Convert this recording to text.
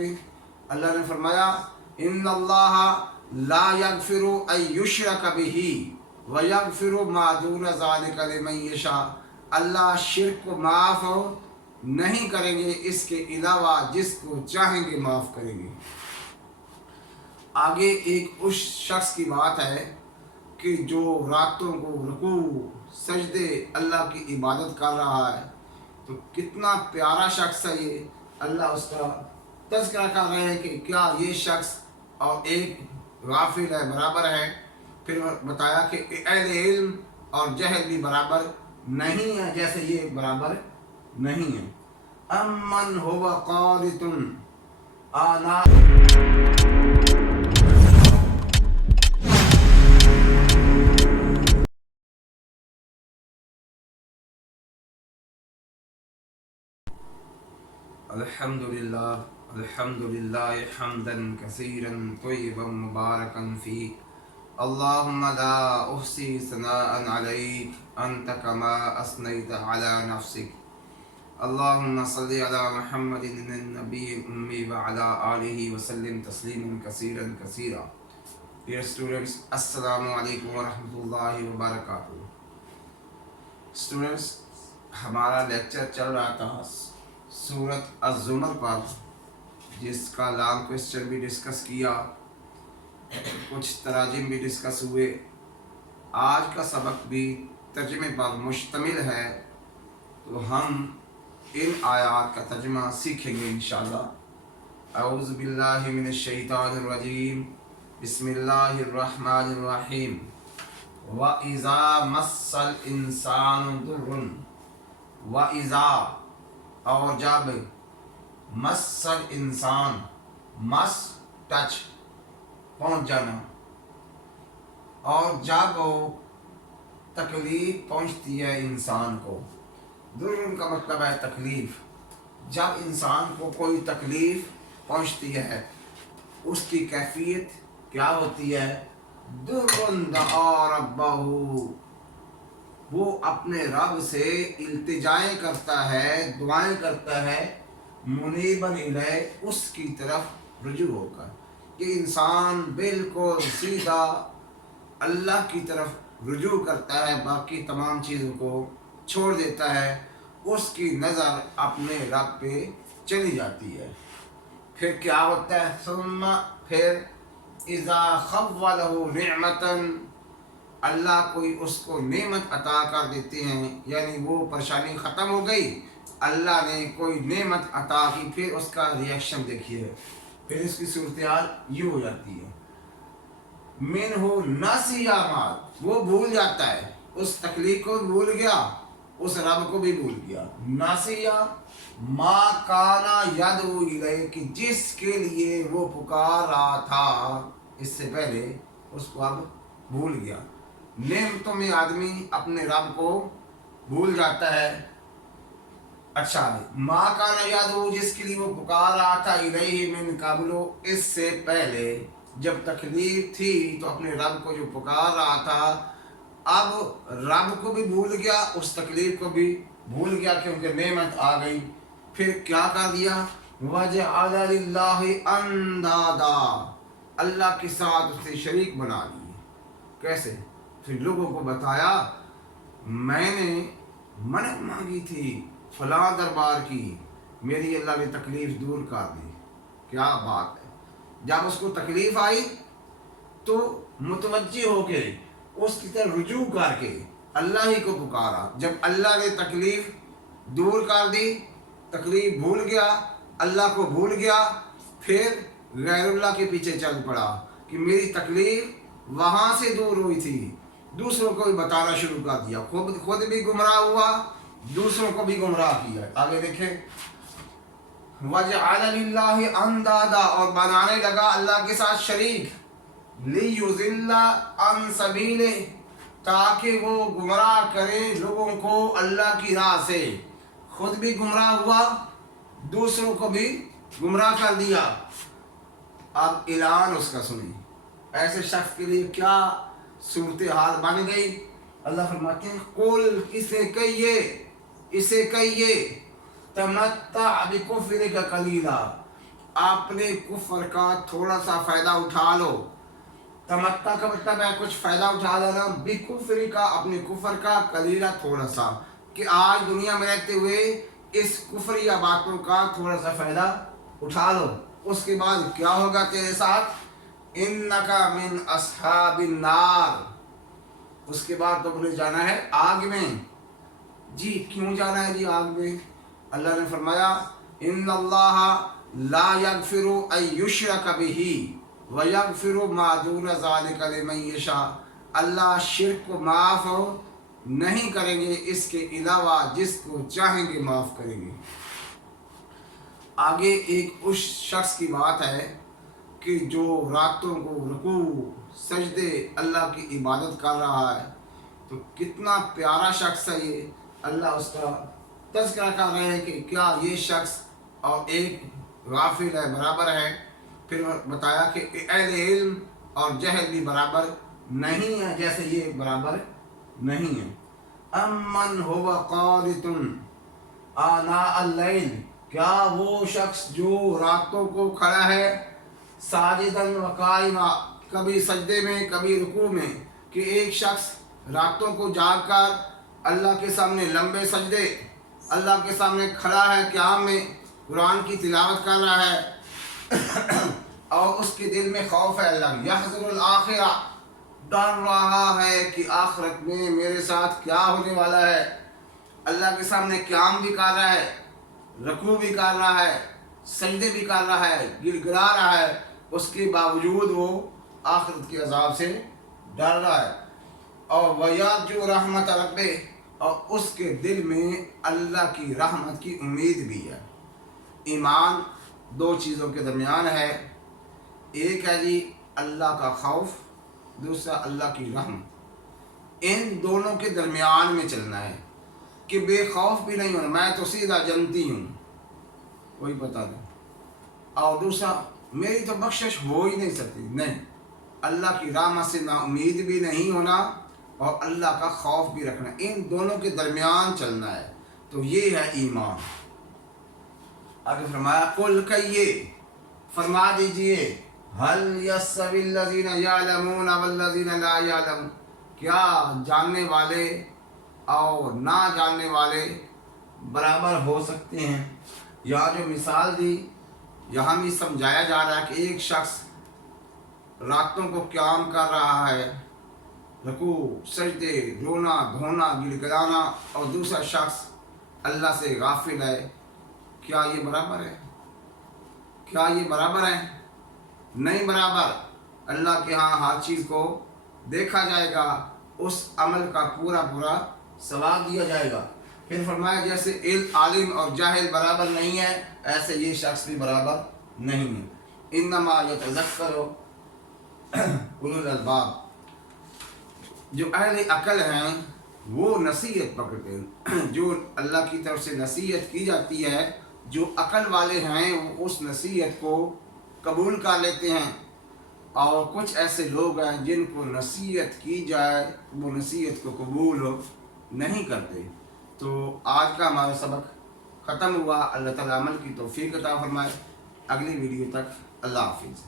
गई। अल्लाह ने फरमाया इन्नल्लाह ला यगफिरु अन युशरक बिही व यगफिरु मा दून ज़ालिका लिमन यशा। अल्लाह शिर्क को माफ़ नहीं करेंगे, इसके अलावा जिसको चाहेंगे माफ़ करेंगे। आगे एक उस शख्स की बात है कि जो रातों को रुकू सजदे अल्लाह की इबादत कर रहा है, तो कितना प्यारा शख्स है ये। अल्लाह उसका तज़किरा कर रहे हैं कि क्या ये शख्स और एक गाफिल है बराबर है। फिर बताया कि अहले इल्म और जहल भी बराबर नहीं है, जैसे ये बराबर नहीं है। अम्मन हुवा क़ानितुन आना अल्हम्दुलिल्लाह हम्दन कसीरन तय्यिबन मुबारकन फी। अल्लाहुम्मा ला उहसी सनाअन अलैक अंत कमा असनैत अला नफ्सिक। अल्लाहुम्मा सल्लि अला मुहम्मदिन नबील उम्मी व अला आलिहि व सल्लिम तस्लीमन कसीरन कसीरा। डियर स्टूडेंट्स, अस्सलामु अलैकुम व रहमतुल्लाहि व बरकातुहू। स्टूडेंट्स, हमारा लेक्चर चल रहा था सूरत अज़्ज़ुमर पर, जिसका लॉन्ग क्वेश्चन भी डिस्कस किया, कुछ तराजिम भी डिस्कस हुए। आज का सबक भी तर्जुमे पर मुश्तमिल है, तो हम इन आयात का तर्जुमा सीखेंगे इंशाअल्लाह। अऊज़ु बिल्लाहि मिनश शैतानिर रजीम, बिस्मिल्लाहिर रहमानिर रहीम। व इज़ा मस्सल इंसानु दुर्रुन, व इज़ा और जब, मस्सल इंसान मस टच पहुँच जाना, और जब तकलीफ पहुँचती है इंसान को। दुर्रुन का मतलब है तकलीफ़। जब इंसान को कोई तकलीफ़ पहुँचती है, उसकी कैफियत क्या होती है? दुर्रुन दआ रब्बहू, वो अपने रब से इल्तिजाएँ करता है, दुआएं करता है, मुनीबन इलैह, उसकी तरफ रुजू होकर। कि इंसान बिल्कुल सीधा अल्लाह की तरफ रुजू करता है, बाकी तमाम चीज़ों को छोड़ देता है, उसकी नज़र अपने रब पे चली जाती है। फिर क्या होता है? सुम्मा, फिर इज़ा खव्वलहु निअमतन, अल्लाह कोई उसको नेमत अता कर देते हैं, यानी वो परेशानी ख़त्म हो गई, अल्लाह ने कोई नेमत अता की। फिर उसका रिएक्शन देखिए, फिर इसकी सूरत हाल यूँ हो जाती है। मिन्हु नसिया मा, वो भूल जाता है, उस तकलीफ को भूल गया, उस रब को भी भूल गया। नसिया मा काना यदउ इलैह, कि जिसके लिए वो पुकार रहा था इससे पहले, उसको अब भूल गया। नेमतों में आदमी अपने रब को भूल जाता है। अच्छा, माँ का नयादू, जिसके लिए वो पुकार रहा था, इलैहि मिन कब्लु, इससे पहले जब तकलीफ थी तो अपने रब को जो पुकार रहा था, अब रब को भी भूल गया, उस तकलीफ को भी भूल गया, क्योंकि नेमत आ गई। फिर क्या कर दिया? वजअल लिल्लाहि अंदादा, अल्लाह के साथ उसे शरीक बना दिए। कैसे? फिर लोगों को बताया मैंने मन्नत मांगी थी फलां दरबार की, मेरी अल्लाह ने तकलीफ़ दूर कर दी। क्या बात है। जब उसको तकलीफ़ आई तो मुतवज्जी हो के उसकी तरफ रुजू करके अल्लाह ही को पुकारा। जब अल्लाह ने तकलीफ़ दूर कर दी, तकलीफ़ भूल गया, अल्लाह को भूल गया, फिर गैरुल्लाह के पीछे चल पड़ा कि मेरी तकलीफ़ वहाँ से दूर हुई थी। दूसरों को भी बताना शुरू कर दिया, खुद भी गुमराह हुआ, दूसरों को भी गुमराह किया। आगे देखें, वजअल लिल्लाहि अंदादा, और बनाने लगा अल्लाह के साथ शरीक, लियुज़िल्ला अन सबीले, ताकि वो गुमराह करे लोगों को अल्लाह की राह से। खुद भी गुमराह हुआ, दूसरों को भी गुमराह कर दिया। अब ऐलान उसका सुनी, ऐसे शख्स के लिए क्या सूरत हाल बन गई। अल्लाह फरमाते हैं कुल, इसे कहिए तमत्ता बिकुफ्रिका कलीला, अपने कुफर का थोड़ा सा फ़ायदा उठा लो। तमत्ता का मतलब है कुछ फ़ायदा उठा लेना, बेकुफरी का, अपने कुफर का कलीला थोड़ा सा, कि आज दुनिया में रहते हुए इस कुफरी या बातों का थोड़ा सा फ़ायदा उठा लो। उसके बाद क्या होगा तेरे साथ? इन्नका मिन अस्हाबिन नार, उसके बाद तो बोले जाना है आग में। जी क्यों जाना है जी आग में? अल्लाह ने फरमाया इन्नल्लाह ला यगफिरु अन युश्रक बिही व यगफिरु मा दून ज़ालिका लिमन यशा। अल्लाह शिर्क को माफ़ नहीं करेंगे, इसके अलावा जिसको चाहेंगे माफ़ करेंगे। आगे एक उस शख्स की बात है कि जो रातों को रुकू सजदे अल्लाह की इबादत कर रहा है, तो कितना प्यारा शख्स है ये। अल्लाह उसका तज़किरा कर रहे हैं कि क्या ये शख्स और एक गाफिल है बराबर है। फिर बताया कि अहले इल्म और जहल भी बराबर नहीं है, जैसे ये बराबर नहीं है। अमन हुवा क़ानितुन आना अल-लैल, क्या वो शख्स जो रातों को खड़ा है साजिदन व काइमा, कभी सजदे में कभी रुकू में, कि एक शख्स रातों को जाग कर अल्लाह के सामने लंबे सजदे, अल्लाह के सामने खड़ा है, क़याम में कुरान की तिलावत कर रहा है और उसके दिल में खौफ है अल्लाह, यहज़रुल आखिरा, डर रहा है कि आखिरत में मेरे साथ क्या होने वाला है। अल्लाह के सामने क़याम भी कर रहा है, रुकू भी कर रहा है, सजदे भी कर रहा है, गिड़गिड़ा रहा है, उसके बावजूद वो आखिरत के अजाब से डर रहा है। और वयरजू रहमत रब्बे, और उसके दिल में अल्लाह की रहमत की उम्मीद भी है। ईमान दो चीज़ों के दरमियान है, एक है जी अल्लाह का खौफ, दूसरा अल्लाह की रहमत। इन दोनों के दरमियान में चलना है कि बेखौफ भी नहीं होना, मैं तो सीधा जनती हूँ, कोई पता नहीं, और दूसरा मेरी तो बख्शिश हो ही नहीं सकती, नहीं, अल्लाह की रहमत से ना उम्मीद भी नहीं होना और अल्लाह का खौफ भी रखना, इन दोनों के दरमियान चलना है। तो ये है ईमान। आगे फरमाया कुल कहिए, फरमा दीजिए, हल यस्तविल लज़ीना यअलमून वल्लज़ीना ला यअलमून, क्या जानने वाले और ना जानने वाले बराबर हो सकते हैं। यहाँ जो मिसाल दी, यहाँ भी समझाया जा रहा है कि एक शख्स रातों को क़याम कर रहा है, रुकू सजदे, रोना धोना गिड़गिड़ाना, और दूसरा शख्स अल्लाह से गाफिल है, क्या ये बराबर है? क्या ये बराबर है? नहीं बराबर। अल्लाह के यहाँ हर चीज़ को देखा जाएगा, उस अमल का पूरा पूरा सवाब दिया जाएगा। फिर फरमाया जैसे आलिम और जाहिल बराबर नहीं है, ऐसे ये शख्स भी बराबर नहीं है। इन्नमा यतज़क्करु उलुल अलबाब, जो अहले अकल हैं वो नसीहत पकड़ते हैं, जो अल्लाह की तरफ से नसीहत की जाती है, जो अकल वाले हैं वो उस नसीहत को कबूल कर लेते हैं। और कुछ ऐसे लोग हैं जिनको नसीहत की जाए वो नसीहत को कबूल नहीं करते। तो आज का हमारा सबक ख़त्म हुआ। अल्लाह ताला अमल की तौफीक अता फरमाए। अगली वीडियो तक अल्लाह हाफिज़।